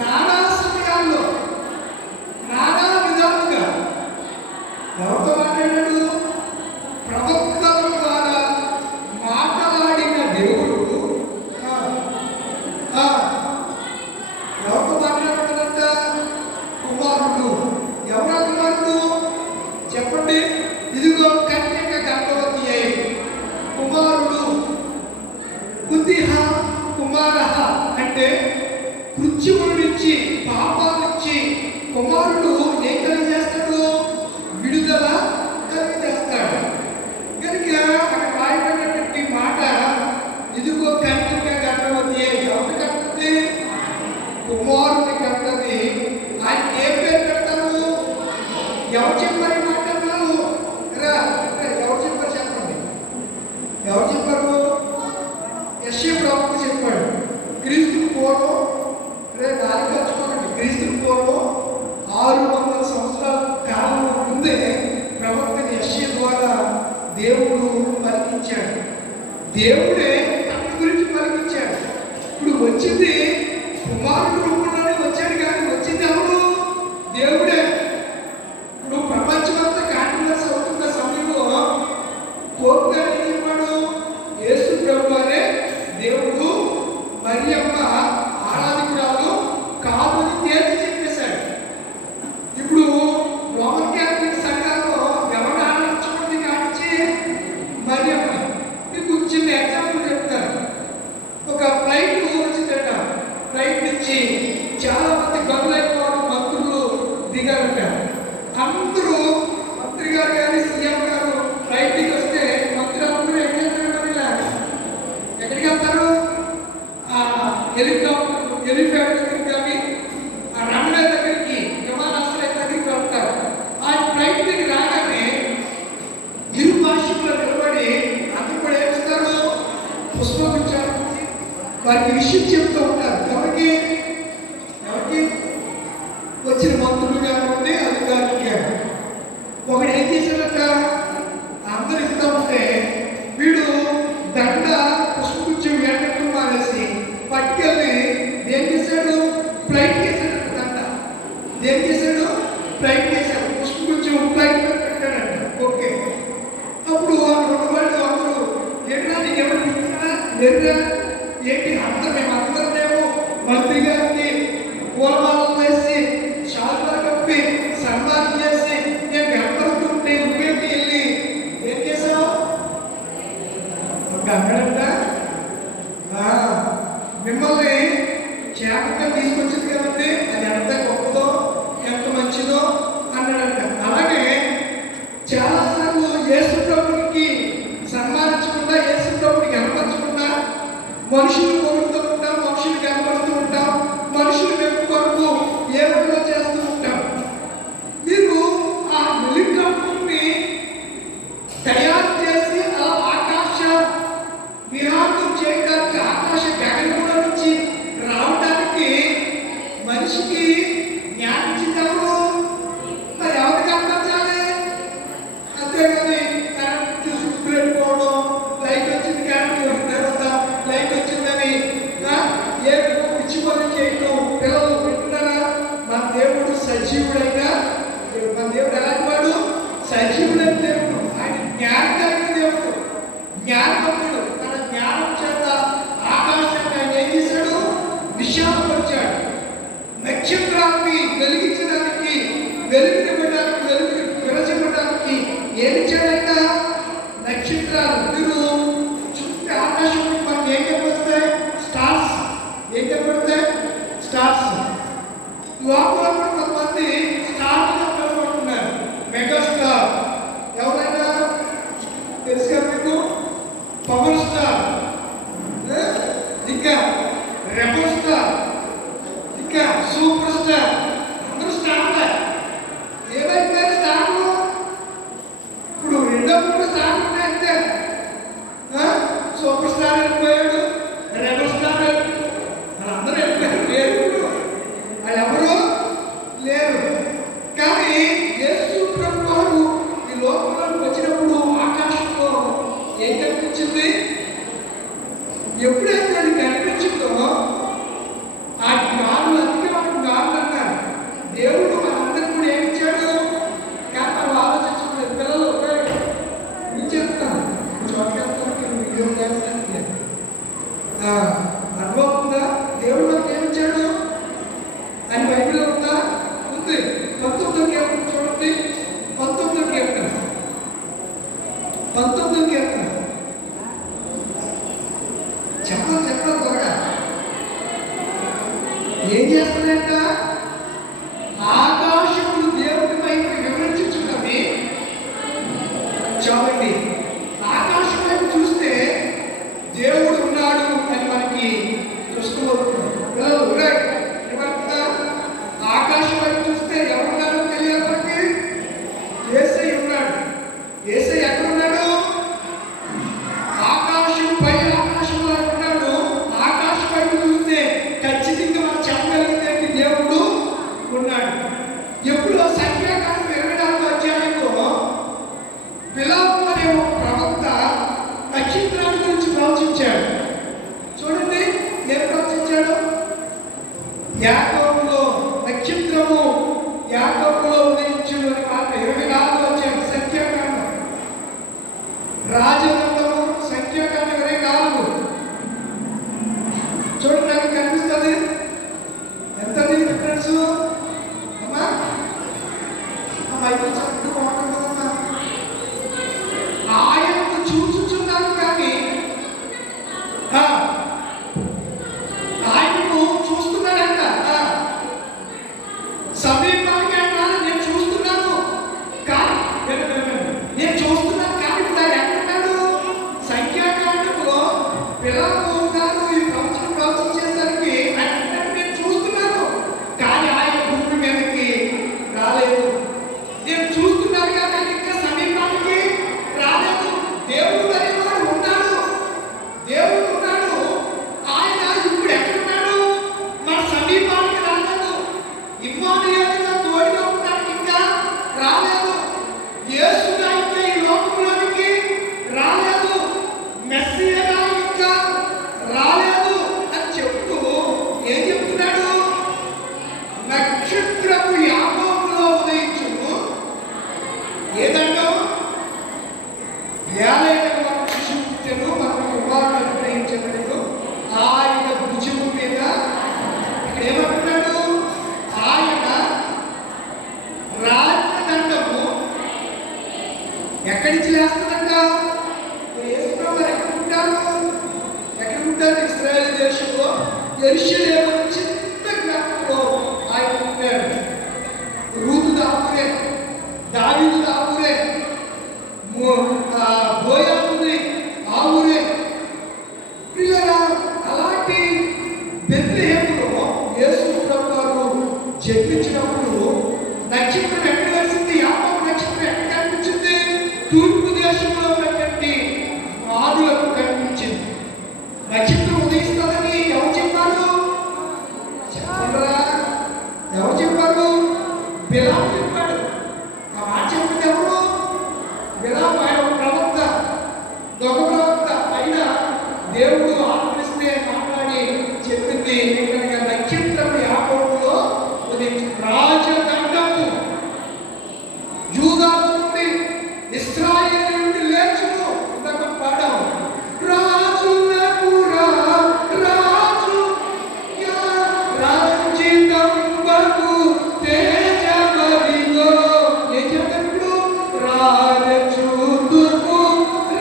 నానా సమయాల్లో నానా విధాలుగా ఎవరితో మాట్లాడాడు? ప్రవక్తల ద్వారా మాట్లాడిన దేవుడు ఎవరితో మాట్లాడుతున్నాడంట? కుమారుడు. ఎవరా కుమారుడు చెప్పండి? ఇదిగో కన్యక గర్భవతి అయి కుమారుడు. బుద్ధిహ కుమారః అంటే కృత్యముల నుంచి పాపాల నుంచి కుమారుడు ఏం కలిగజేస్తాడు? విడుదల కలిగజేస్తాడు. కనుక అక్కడ రాయబడినటువంటి మాట ఇదిగో కన్యక గర్భవతి అయి ఎవరు కట్టది? కుమారుని కట్టది. ఆయన ఏ పేరు పెడతారు? ఎవరు చెప్పారు ఈ మాట? ఎవరు చెప్పారు చెప్పండి? ఎవరు చెప్పారు? యెషయా ప్రవక్త చెప్పాడు. క్రీస్తు పూర్వం క్రీస్తు పూర్వం 600 సంవత్సరాల కాలం ముందే ప్రవక్త యెషయా ద్వారా దేవుడు పలికించాడు. దేవుడే తన గురించి పలికించాడు. ఇప్పుడు వచ్చింది కుమారుడు రూపంలోనే వచ్చాడు, కానీ వచ్చింది ఎవరు? దేవుడే. ఇప్పుడు ప్రపంచమంతా కాంట్రవర్సీ అవుతున్న సమయంలో పోపు గారు ఏం చెప్పాడు? యేసు ప్రభువారే దేవుడు, మరియమ్మ ఆరాధకురాలు కాదని తేల్చి చెప్పేశాడు. ఇప్పుడు రోమన్ క్యాథలిక్ సంఘాల్లో ఎవరు ఆరాధించబడింది కానిచ్చి మరియమ్మ. మీకు చిన్న ఎగ్జాంపుల్ చెప్తాను. ఒక ఫ్లైట్ వచ్చిందట. ఫ్లైట్ నుంచి చాలా మంది గనులైన వారు మంత్రులు దిగారట. అందరూ మంత్రి గారు కానీ సీఎం గారు ఫ్లైట్ దిగి వస్తే మంత్రి అందరూ ఏం చేస్తారు? ఇలా ఎక్కడికి వెళ్తారు? ఎలిఫెంట్ దగ్గరికి కానీ ఆ రన్వే దగ్గరికి, విమానాశ్రయం దగ్గరికి వెళ్తారు. ఆ ఫ్లైట్ దగ్గర రాగానే ఇరు భాషల్లో నిలబడి అందరూ కూడా ఏమిస్తారు? పుష్పగుచ్చారు. వారికి విషయం చెప్తూ ఉంటారు. ఎవరికి వచ్చిన మంత్రులు కానివ్వండి, అధికారులు కానీ. ఒకడు ఏం చేశాడట? అందరూ ఇస్తూ ఉంటే వీడు దండ పుష్పగుచ్చం వేటట్టు మానేసి పట్టుకెళ్ళి ఏం చేశాడు? ఫ్లైట్ చేశాడు. దండ ఏం చేశాడు? ఫ్లైట్ చేశాడు. పుష్పగుచ్చం ఫ్లైట్ పెట్టాడంట. ఓకే. అప్పుడు వాళ్ళు అందరూ ఏంటా నీకు ఎవరు పిలిచారా? లేదా ఏంటి? మేమందరమేమో మంత్రి గారిని పూలమాలలు వేసి షాల్వా కప్పి సన్మానం చేసి నేను వెంబడుతుంటే నువ్వేమి వెళ్ళి ఏం చేశావు? అక్కడంట మిమ్మల్ని క్షేమంగా తీసుకొచ్చింది కదండి, అది ఎంత గొప్పదో ఎంత మంచిదో అన్నాడంట. అలాగే చాలాసార్లు యేసు ప్రభునికి సన్మానించకుండా, యేసు ప్రభునికి కనపరచకుండా మనుషులు కోరుతూ ఉంటాం, మనుషులు కనపడుతూ ఉంటాం, మనుషులు వెంపు కొరకు ఏదో చేస్తూ ఉంటాం. మీరు ఆ హెలికాప్టర్ని తయారు చేసి అలా ఆకాశ విహారం చేయడానికి, ఆకాశ గగనంలో నుంచి రావడానికి మనిషికి జ్ఞానం ఇచ్చిందాము. మరి ఎవరు కనపరచాలి? అంతేగాని కరెంట్ స్విచ్ పెట్టుకోవడం, లైట్ వచ్చింది కరెంట్ తర్వాత లైట్ వచ్చిందని ఏ పిచ్చి పని చేయడం పిల్లలు వింటున్నారా? మన దేవుడు సజీవుడైనా, మన దేవుడు ఎలాంటి వాడు? సజీవుడైన దేవుడు. ఆయన జ్ఞానం కలిగిన దేవుడు, జ్ఞానవంతుడు. తన జ్ఞానం చేత ఆకాశాన్ని ఆయన ఏం చేశాడు? విశాలపరిచాడు. నక్షత్రాన్ని వెలిగించడానికి, వెలుగునివ్వడానికి, వెలుగుని విరచివ్వడానికి ఏమి చేయడైనా నక్షత్రాలు. మీరు చూస్తే ఆకాశం మనకి ఏం కనపడతాయి? స్టార్స్. ఏం కనపడతాయి? స్టార్స్. లోపల కొంతమంది స్టార్గా కనపడుతున్నారు. మెగాస్టార్ ఎవరైనా తెలుసా మీకు? పవర్ స్టార్, ఇంకా రెబల్ స్టార్, ఇంకా సూపర్ స్టార్. అందరూ స్టార్లే. ఏమైపోయారు స్టార్లు? ఇప్పుడు రెండో మూడు స్టార్లు ఉన్నాయి అంతే. సూపర్ స్టార్ వెళ్ళిపోయాడు, రెబల్ స్టార్ అందరూ వెళ్ళిపోయారు. లేరు, వాళ్ళు ఎవరు లేరు. కానీ యేసు ప్రభు వారు ఈ లోకంలోకి వచ్చినప్పుడు ఆకాశంలో ఏం కనిపించింది? ఎప్పుడైతే అది కనిపించిందో ఆ జ్ఞానం అధికమైన ఏం చేస్తున్నాయంట? ఆకాశములు దేవుడి వైపు వివరించుచున్నవి. చాలండి, ఆకాశం వైపు చూస్తే దేవుడు ఉన్నాడు అని మనకి చూసుకోబోతున్నాం. పిల్లలు ఏమంటున్నా? ఆకాశం వైపు చూస్తే ఎవరున్నారో తెలియదు మనకి. యేసయ్య ఉన్నాడు. యేసయ్య ఎక్కడ ఉన్నాడు? ఆకాశం పై ఆకాశంలో ఉన్నాడు. ఆకాశం వైపు చూస్తే ఖచ్చితంగా మనం చెప్పగలిగితే దేవుడు ఉన్నాడు. ఎప్పుడో సంఖ్యాకాండం 24వ అధ్యాయంలో బిలాము అనే ఒక ప్రవక్త నక్షత్రాల గురించి ప్రవచించాడు. చూడండి ఏం ప్రవచించాడు? యాకోబులో నక్షత్రము యాకోబులో ఉదయించు అనే మాట 24వ అధ్యాయం సంఖ్యాకాండం. రాజదండము సంఖ్యాకాండం 24. చూడండి, నాకు కనిపిస్తుంది. ఎంత డిఫరెన్స్ అమ్మా? బైబిల్ చదువుతూ బాగుంటుందమ్మా. ఆయనను చూచుచున్నాను కానీ ఆయనను చూస్తున్నాడంట. సమీపానికి అంటాను, నేను చూస్తున్నాను కానీ నేను చూస్తున్నాను కానీ ఇప్పుడు ఆయన ఎక్కడున్నాడు? సంఖ్యాకాండంలో పిల్లలు గారు ఈ ప్రవచనం ప్రవచించేసరికి ఆయన నేను చూస్తున్నాను కానీ ఆయన భూమి మీదకి రాలేదు. నేను చూస్తున్నాను కానీ ఆయన ఇంకా సమీపానికి రాలేదు. దేవుడు అనేవాడు ఉన్నాడు. దేవుడు ఉన్నాడు. ఆయన ఇప్పుడు ఎక్కడున్నాడు? మన సమీపానికి రాలేదు. ఇమ్మానుయేలుగా తోడుగా ఉండడానికి ఇంకా రాలేదు. యేసుగా ఇంకా ఈ లోకంలోనికి రాలేదు. మెస్సియగా ఇంకా రాలేదు అని చెప్తూ ఏం చెప్తున్నాడు? నక్షత్రము యాకోబులో ఉదయించును. ఏదంటో ఏలైన శిశువు పుట్టెను, మనకు కుమారుడు అనుగ్రహించబడెను, ఆయన భుజము మీద. ఇక్కడ ఏమంటున్నాడు? ఆయన రాజదండము ఎక్కడి నుంచి లేస్తుందంట? యేసుప్రభు ఎక్కడ ఉంటారు? ఎక్కడ ఉంటారు? ఇశ్రాయేలు దేశంలో యెరూషలేము చిన్న గ్రామంలో ఆయన ఉంటాడు. రూతు దాపురే, దావీదు దాపురే, బోయాజుది ఆ ఊరే. పిల్లరా, అలాంటి బెత్లెహేములో యేసు ప్రభువు జన్మించినప్పుడు నక్షత్రం ఎక్కడ కలిసింది? యాకోబు నక్షత్రం ఎక్కడ కనిపించింది? తూర్పు దేశంలో ఉన్నటువంటి ఆదులకు కనిపించింది. నక్షత్రం ఉదయిస్తుందని ఎవరు చెప్పారు? చెప్పరా? ఎవరు చెప్పారు? బిలాము చెప్పాడు. ఆ మాట చెప్పింది ఎవరు? బిలాము. ఆయన ప్రవక్త, దొంగ ప్రవక్త. అయినా దేవుడు ఆత్మనిస్తే మాట్లాడి చెప్పింది ఏంటనగా నక్షత్రం యాకోబులో ఉదయించు. రాజదండము యూదా నుండి ఇశ్రాయేలు నుండి లేచును. ఇందాక పాడాము. రాజులకు రాజు రాజ్యంబగు తేజమదిగో. ఏం చెప్పారు ఇప్పుడు? రాజచూతుకు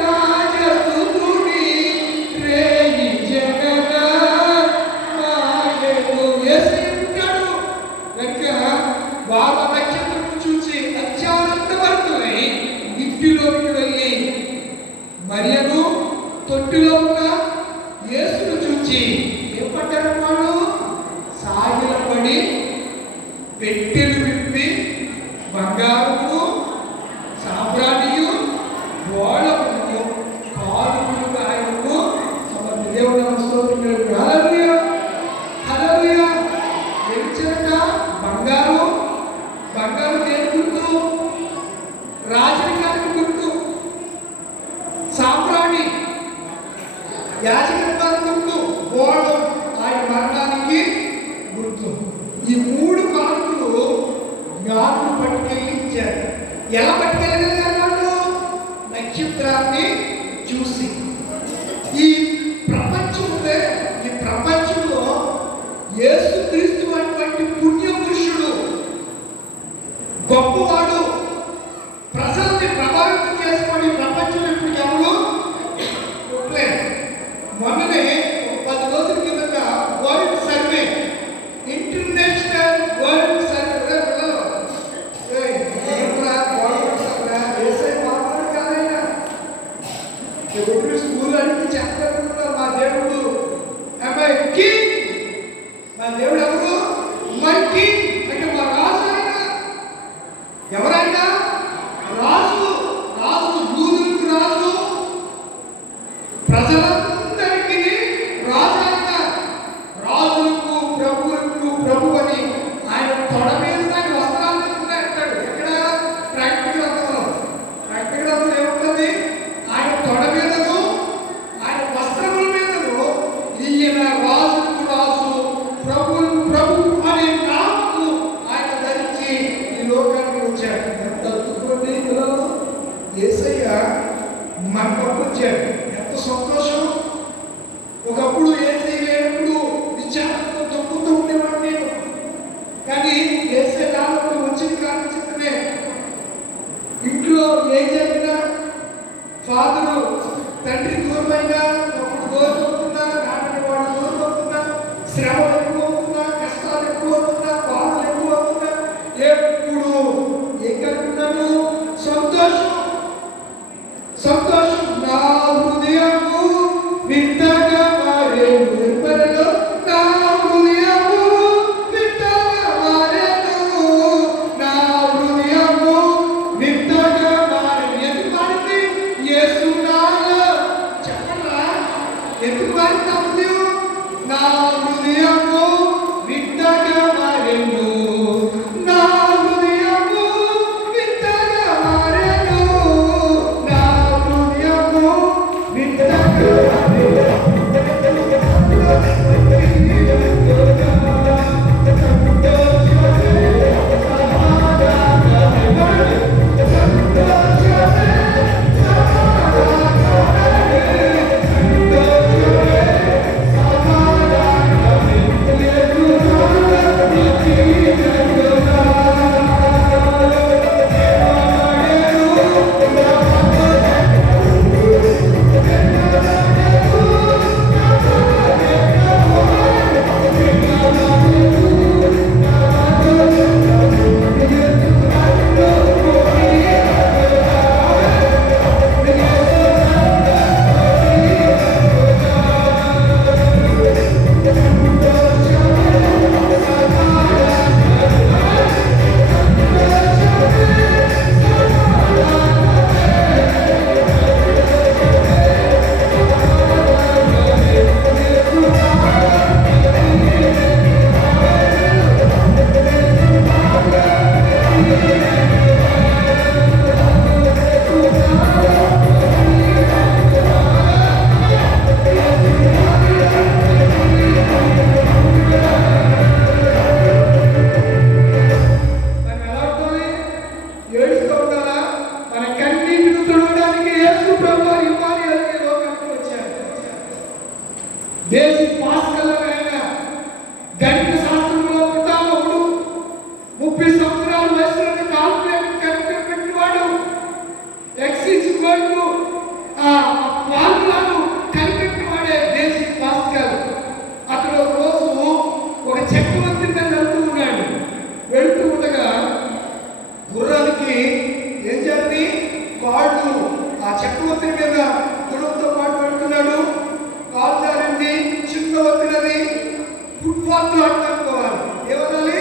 రాజస్తుతుని రేయి జగద మాయను. యేసయ్య ఉంటాడు కనుక వారు నక్షత్రం చూసి అత్యానందభరితులై ఇంటిలోకి వెళ్ళి మరియను తొట్టిలో ఉన్న యేసును చూచి ఏం పడ్డారు? వాళ్ళు సాగిలపడి పెట్టెలు విప్పి బంగారము సాంబ్రాణియు గోళమును కాలువలు ఆయనకు సమర్పి. దేవుడు స్తోత్రం. హల్లెలూయా, హల్లెలూయా. ఏమిచ్చారట? బంగారం. బంగారం దేని గుర్తు? రాజరికానికి గుర్తు. సాంబ్రాణి యాజకత్వానికి గుర్తు. గోళం ఆయన మరణానికి గుర్తు. ఈ మూడు కానుకలు జ్ఞానులు పట్టుకెళ్ళి మన దేవుడు ఎవరు? మై కింగ్ అంటే మా రాజు. ఆయన ఎవరైనా రాజు, రాజు యూదులకు రాజు, ప్రజలందరికీ రాజు. ఆయన రాజులకు ప్రభువులకు ప్రభు అని ఆయన తొడ మీద నాకు వస్త్రాలు అంటాడు. ఎక్కడ? ప్రకటన గ్రంథంలో. ప్రకటన గ్రంథంలో ఏముంటుంది? ఆయన తొడ మీదను ఆయన వస్త్రముల మీదను ఈయన రాజులకు రాజు, ప్రభువులకు ప్రభు అనే నామము ఆయన ధరించి ఈ లోకానికి వచ్చాడు. ఎంత అద్భుతమండి పిల్లలు! యేసయ్య మన పట్ల వచ్చాడు. ఎంత సంతోషం! ఒకప్పుడు ఏం చేయలేనప్పుడు విచారంతో తొక్కుతూ ఉండేవాడు నేను. కానీ యేసయ్య కాలంలో వచ్చిన కాలం చెప్తే ఇంట్లో ఏం జరిగినా ఫాదరు తండ్రి దూరమైనా, ఒకప్పుడు దూరం అవుతున్నా, నాటని వాడు దూరం అవుతున్నా, శ్రమలు ఎక్కువ అవుతున్నా, కష్టాలు ఎక్కువ అవుతున్నా, బాధలు ఎక్కువ అవుతున్నా, ఎప్పుడు ఏం కలుగుతున్నాను? సంతోషం, సంతోషం. నా హృదయము వింతగా మారేను. నిర్మలలో నా హృదయము వింతగా మారేను. నా హృదయము వింతగా మారేను. ఎందుకు మారింది? యేసు నాలో. చెప్పరా ఎందుకు మారింది నా హృదయం? నా హృదయము వింతగా మారేను. నా హృదయము వింతగా మారేను. నా హృదయము వింతగా దేశీ పాస్కలైన గణిత శాస్త్రంలో పితామహుడు 30 సంవత్సరాల వయసులో కాల్కులేటర్ కనిపెట్టినవాడు. ఎక్స్ ఆ ఫార్ములాను కనిపెట్టినవాడే దేశీ పాస్కల్. అతడు రోజు ఒక చక్రవర్తి వెళ్తూ ఉన్నాడు. వెళుతూ ఉండగా గుర్రానికి ఏం జరిగింది? కాళ్ళు ఆ చక్రవర్తి మీద గుర్రంతో పాటు వెళ్తున్నాడు. కాలు జారింది, చిన్న వచ్చినది. ఫుట్పాత్ లో అడ్డుకోవాలి. ఏమనాలి?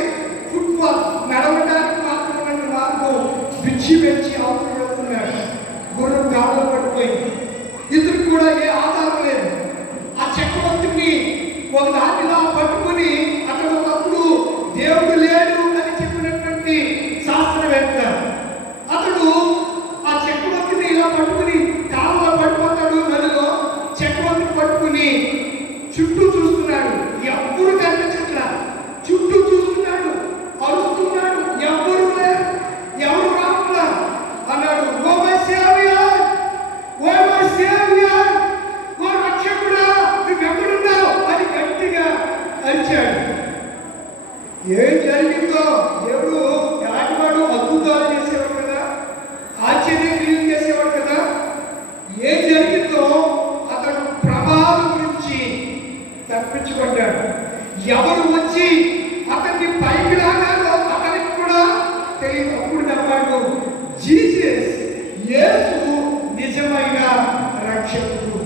ఫుట్పాత్, నడవడానికి మాత్రమే మార్గం పిచ్చి పెంచి అవతల వెళ్తున్నాడు. గుర్రం కాళ్ళు పడిపోయింది. ఇతనికి కూడా ఏ ఆధారం లేదు. ఆ చక్రవర్తిని ఒక దానిలా పట్టుకుని అతడు ఒకప్పుడు దేవుడు లేడు అని చెప్పినటువంటి శాస్త్రవేత్త. అతడు ఆ చక్రవర్తిని ఇలా పట్టుకుని కాళ్ళలో పడిపోతాడు. నదిలో చక్రవర్తిని పట్టుకుని చుట్టూ చూస్తున్నాడు. ఎవ్వరు కనిపించట్లా. చుట్టూ చూస్తున్నాడు, అరుస్తున్నాడు. ఎవ్వరు లేరు, ఎవరు రాకుండా అన్నాడు. Oh my saviour, oh my saviour, ఓ రక్షకుడా, నువ్వు ఎక్కడున్నావు అని గట్టిగా అరిచాడు. ఏం జరిగిందో? దేవుడు ఎలాంటివాడు? అద్భుతాలు చేసేవాడు కదా, ఆశ్చర్య క్రియలు చేసేవాడు కదా. ఏం జరిగిందో అతడు ప్రమాదం నుంచి తప్పించుకుంటాడు. ఎవరు వచ్చి అతన్ని పైకి లాగాలో అతనికి కూడా తెలియదు. అప్పుడు నమ్మాడు, జీసస్, యేసు నిజమైన రక్షకుడు.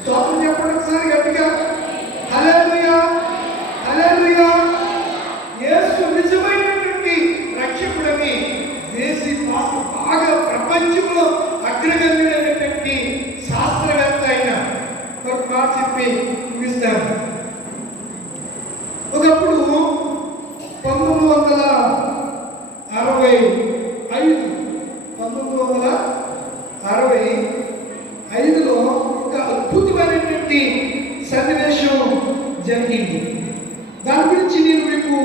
స్తోత్రం చెప్పండి ఒకసారి గట్టిగా. హల్లెలూయా, హల్లెలూయా. 1965లో ఒక అద్భుతమైనటువంటి సన్నివేశం జరిగింది. దాని గురించి నేను మీకు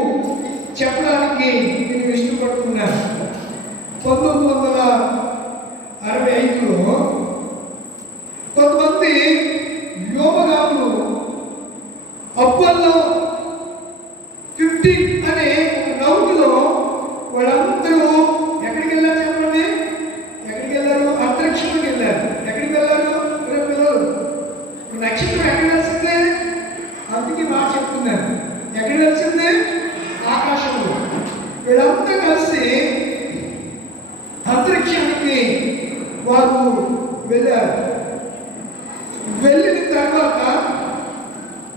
చెప్పడానికి నేను ఇష్టపడుతున్నాను. 1965లో కొంతమంది యోగగాములు అప్పల్లో 50 అనే నౌకలో వాళ్ళందరూ ఎక్కడికి వెళ్ళారు చెప్పండి? ఎక్కడికి వెళ్ళారు? అంతరిక్షంలోకి వెళ్ళారు. ఎక్కడికి వెళ్ళారు? పిల్లలు నక్షత్రం ఎక్కడ వెళ్తుంది? అందుకే మాట చెప్తున్నాను. ఎక్కడ వెళ్తుంది? ఆకాశంలో. వీళ్ళంతా కలిసి అంతరిక్షానికి వారు వెళ్ళారు. వెళ్ళిన తర్వాత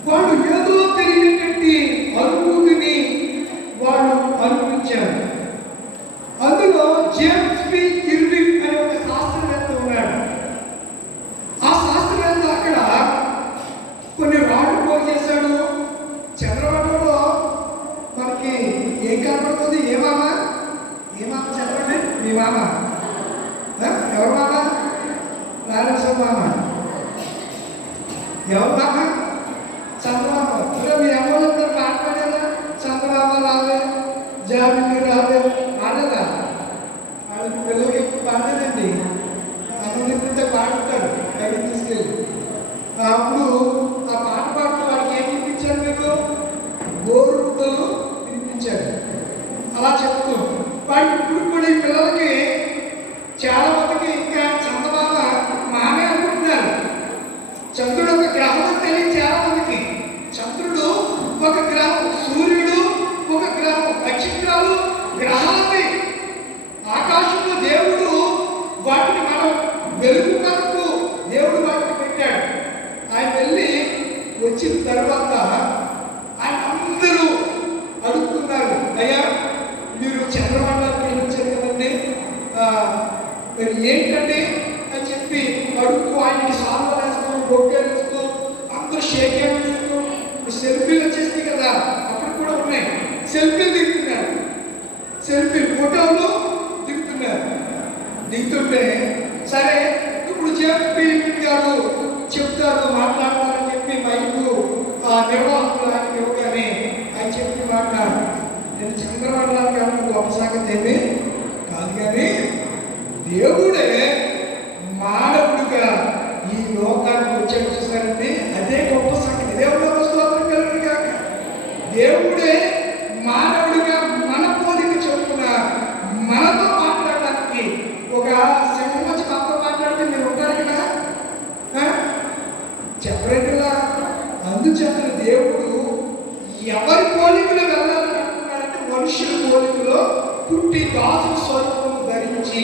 వాళ్ళు ఏదో తెలియనటువంటి అనుభూతిని వాళ్ళు అనుభవించారు. అందులో జేమ్స్ పి ఇర్వింగ్ అనే ఒక శాస్త్రవేత్త ఉన్నాడు. ఆ శాస్త్రవేత్త అక్కడ కొన్ని రాళ్ళు పోగు చేశాడు. చంద్రమండలంలో మనకి ఏం కనపడుతుంది? ఏ మామ చెప్పండి. మీ మామ ఎవరు మామ? నారాయణ మామ. ఎవరు మామ? చంద్రమామ. మీ అమ్మలందరూ మాట్లాడారా? చంద్రమామ రాలే, జాబిల్లి రాలే ఆడదా? వాళ్ళకి పిల్లలకి ఎక్కువ పాడలేదండి. అందరికీ పాడుతారు బయటకు తీసుకెళ్ళి. అప్పుడు ఆ పాట పాడుతూ వాళ్ళకి ఏం తినిపించారు? మీకు గోరు ముద్దలు తినిపించారు. అలా చెప్తూ వాడికి ఇప్పుడు కూడా ఈ పిల్లలకి చాలా మందికి ఇంకా చంద్రమామ మామే అనుకుంటున్నారు. చంద్రుడు ఒక గ్రహం అని తెలియదు చాలా మందికి. చంద్రుడు ఒక గ్రహం, సూర్యుడు ఒక గ్రహం, నక్షత్రాలు గ్రహాలపై ఆకాశంలో దేవుడు వాటిని మనం వెలుగు కొరకు దేవుడు వాటిని పెట్టాడు. ఆయన వెళ్ళి వచ్చిన తర్వాత ఆయన అందరూ అడుగుతున్నారు, అయ్యా మీరు చంద్రమండలానికి వెళ్ళొచ్చారు కదండి, మరి ఏంటండి అని చెప్పి అడుగుతూ ఆయనకి సాల్వ వేస్తూ బొగ్గలు ఇస్తూ అందరూ షేక్ హ్యాండ్ చేస్తూ సెల్ఫీలు వచ్చేస్తాయి కదా, అప్పుడు కూడా ఉన్నాయి. సెల్ఫీలు దిగుతున్నారు, సెల్ఫీలు ఫోటోలు దిగుతుంటే సరే ఇప్పుడు జేపీ గారు చెప్తారు, మాట్లాడతారని చెప్పి మైకు నిర్వాహకులు ఆయన ఇవ్వగానే ఆయన చెప్పి మాట్లాడారు. నేను చంద్రమండలానికి వెళ్ళడం గొప్ప సంగతి ఏమీ కాదు, కానీ దేవుడే మానవుడిగా ఈ లోకానికి వచ్చాడు చూసారండి, అదే గొప్ప సంగతి. దేవుడు స్తోత్రం కలుగును గాక. దేవుడే మానవుడిగా మన పోలిక చొప్పున మనతో మాట్లాడడానికి ఒక సింహం వచ్చి మనతో మాట్లాడితే మీరు ఉంటారు కదా, చెప్పరేలా? అందుచేత దేవుడు ఎవరి పోలికలో వెళ్ళాలని అనుకున్నాడంటే మనుషుల పోలికలో పుట్టి దాసు స్వరూపం ధరించి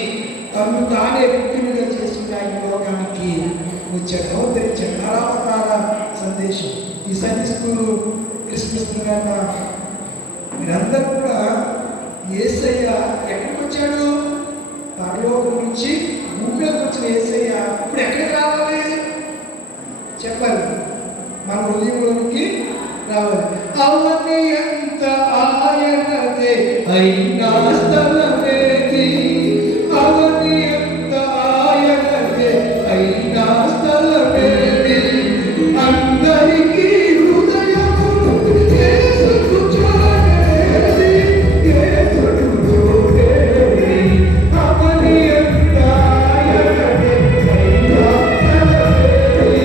తను తానే పుట్టినగా చేసుకుని ఆయన లోకానికి వచ్చాడు, అవతరించాడు. నరావతార సందేశం ఈ సండే స్కూలు క్రిస్మస్ మీరందరూ కూడా యేసయ్య ఎక్కడికి వచ్చాడు? పరలోకం నుంచి భూమి మీదకి వచ్చిన యేసయ్య ఇప్పుడు ఎక్కడికి రావాలి చెప్పాలి? మన హృదయంలోనికి రావాలి. అవన్నీ ఎంత ఆయనదే అయినా స్థలమేది, అవన్నీ ఎంత ఆయనదే అయినా స్థలమేది, అందరికీ హృదయము యేసుకు చేరేది, యేసుకు చేరేది. అవన్నీ ఎంత ఆయనదే అయినా స్థలమేది,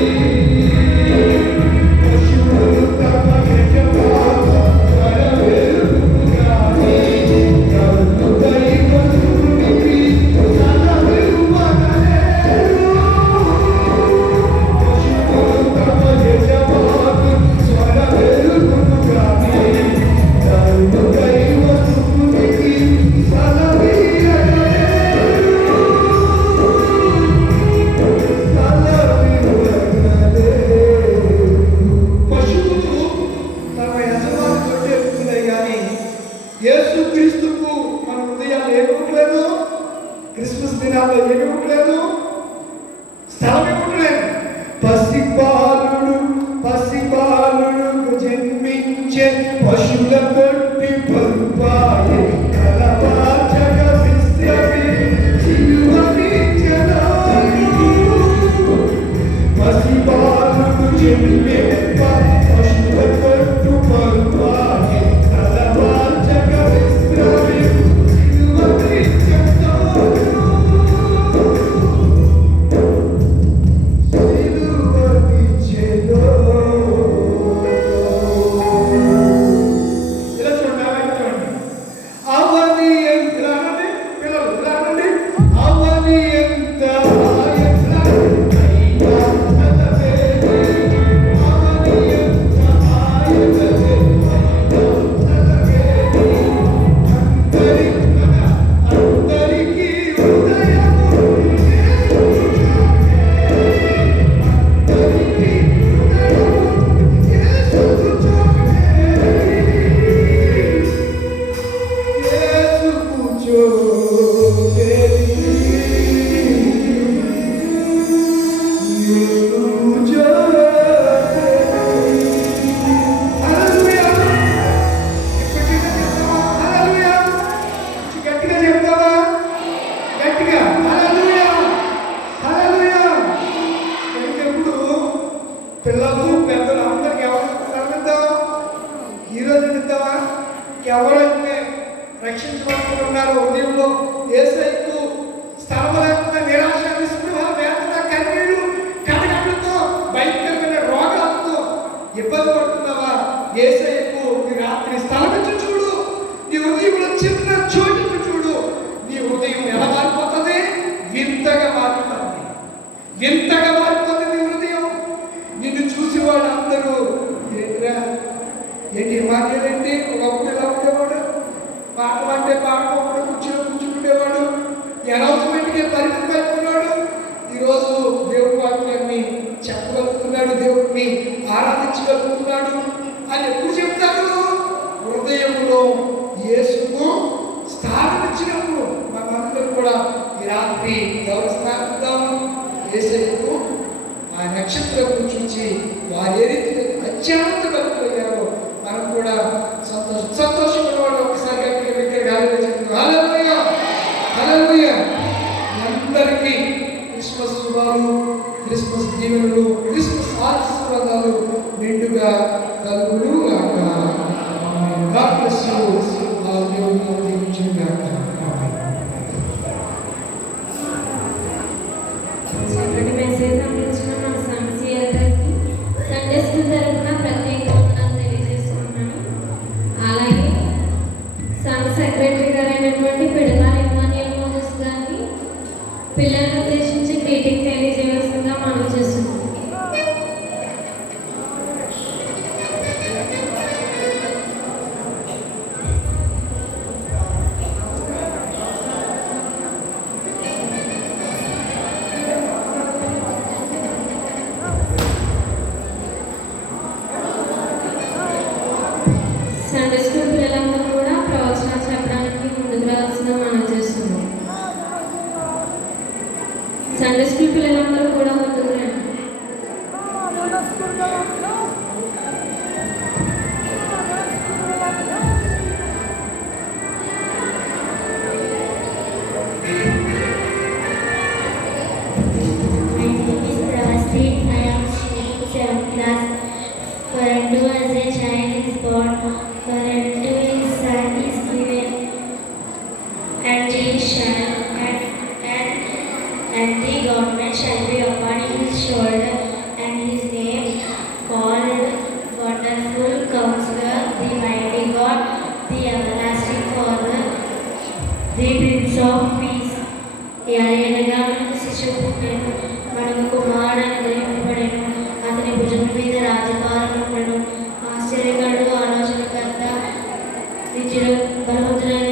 పశువులు తమ యజమాను స్వరమెరుగుగానే, ఎవరు దైవసునికి సలవివ్వగలేరు. పశువులు తమ యజమాను స్వరమెరుగుగానే, ఎవరు దైవసునికి సలవివ్వగలేరు. పశువులు తమ యజమాని తోటి ఎదుగుతున్నాయి, కానీ యేసు క్రీస్తుకు మన హృదయాలు ఏమివ్వట్లేదు. క్రిస్మస్ దినాల్లో ఏమివ్వట్లేదు, స్థలం ఇవ్వట్లేదు. పసిబాలుడు జన్మించే పశువుల తొట్టి పరుపాయే, ఈరోజు నిద్దామా? ఎవరైతే రక్షించబడుతున్నారు ఉదయంలో యేసయ్యకు స్థలం లేకుండా నిరాశ, నిస్పృహ, వేదన, కన్నీళ్లు, కడగండ్లతో, భయంకరమైన రోగాలతో ఇబ్బంది పడుతున్నావా? యేసయ్యకు ఈ రాత్రి స్థలం ఇచ్చి చూడు. నీ హృదయంలో చిన్న చోటు చూడు. నీ హృదయం ఎలా మారిపోతుంది? వింతగా మారిపోతుంది. వింతగా మారిపోతుంది నీ హృదయం. నిన్ను చూసి వాళ్ళు అందరూ ఏంటి మాకేంటి? ఒకప్పుడు ఇలా ఉండేవాడు, పాటలు అంటే పాడుకోకుండా కూర్చుండేవాడు, అనౌన్స్మెంట్కి పరిమితం అయిపోయినాడు. ఈరోజు దేవుడి వాక్యాన్ని చెప్పగలుగుతున్నాడు, దేవుడిని ఆరాధించగలుగుతున్నాడు అని ఎప్పుడు చెప్తాడు? హృదయంలో యేసుకు స్థానం ఇచ్చినప్పుడు. మనందరూ కూడా ఈ రాత్రి ఎవరు స్థాపిద్దాము? యేసయ్యకు ఆ నక్షత్రం చూసి వారు ఏ రీతిగా అత్యంత కలుగుతారో మనం కూడా సంతోషపడేవాడు. ఒకసారి హల్లెలూయా, హల్లెలూయా. అందరికీ క్రిస్మస్ శుభాలు, క్రిస్మస్ దీవెనలు, క్రిస్మస్ ఆశీర్వాదాలు నిండుగా కలుగును గాక. God bless you. దేవుడు దీవించును గాక. చక్కటి మెసేజ్ అందించిన మన సంస్థ సండే స్కూల్ తరఫున ప్రత్యేక వందనాలు తెలియజేస్తున్నాను. అలాగే సంఘ సెక్రటరీ గారైనటువంటి పిడలాల ఇమాన్యుయల్ మోజెస్ గారిని పిల్లలను ఉద్దేశించి గ్రీటింగ్ తెలియజేయవలసిందిగా మనం చేస్తున్నాం. సండే స్కూల్ పిల్లలందరూ కూడా ప్రవచనాలు చెప్పడానికి ముందుకు రావాల్సిందిగా మనం చేస్తున్నాం. సండే స్కూల్ పిల్లలందరూ కూడా ముందుకు రండి. And the government shall be upon his shoulder, and his name called Wonderful Counselor, the Mighty God, the Everlasting Father, the Prince of Peace. ఎలాగనగా మనకు శిశువు పుట్టెను, మనకు కుమారుడు అనుగ్రహింపబడెను, అతని భుజం మీద రాజ్యభారం ఉండెను. ఆశ్చర్యకరుడు, ఆలోచనకర్త, నిత్యుడు, బలవంతుడైన